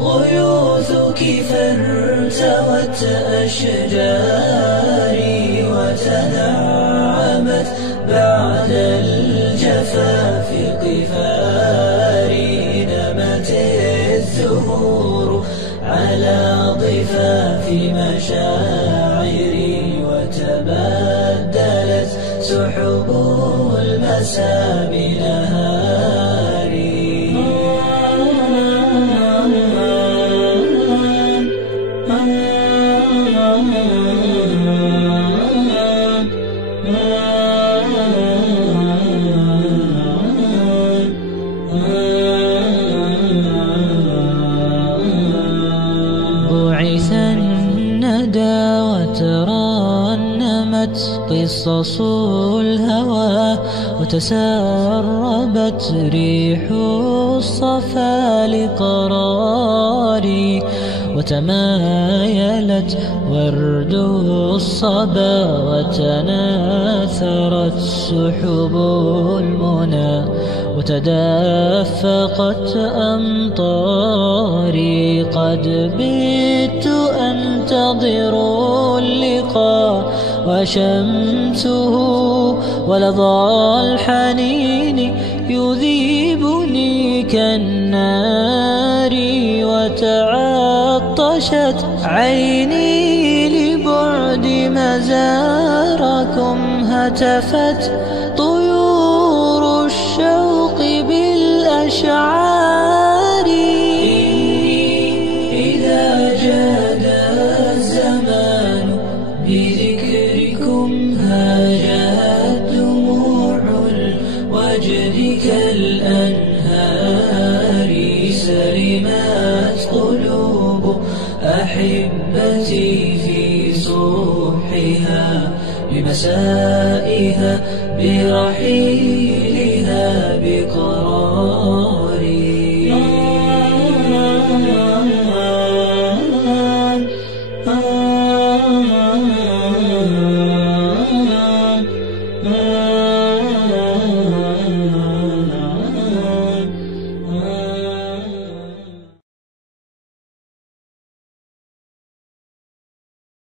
غيوثك فارتوت أشجاري وتنعمت بعد الجفاف قفاري. نمت الزهور على ضفاف مشاعري وتبدلت سحب المساء بنهاري. بعث الندى وترنمت قصص الهوى وتسربت ريح الصفا لقراري وتمايلت ورد الصبا وتناثرت سحب المنى وتدفقت أمطاري. قد بت أنتظر اللقاء وشمسه ولظى الحنين يذيبني كالنار. وتعطشت عيني لبعد مزاركم هتفت طيور الشوق بالأشعار. إذا جاد الزمان بذكركم هاجت دموع الوجد كالأنهار. سلمت قلوب أحبتي في صبحها لمسائها برحيلها بقراري.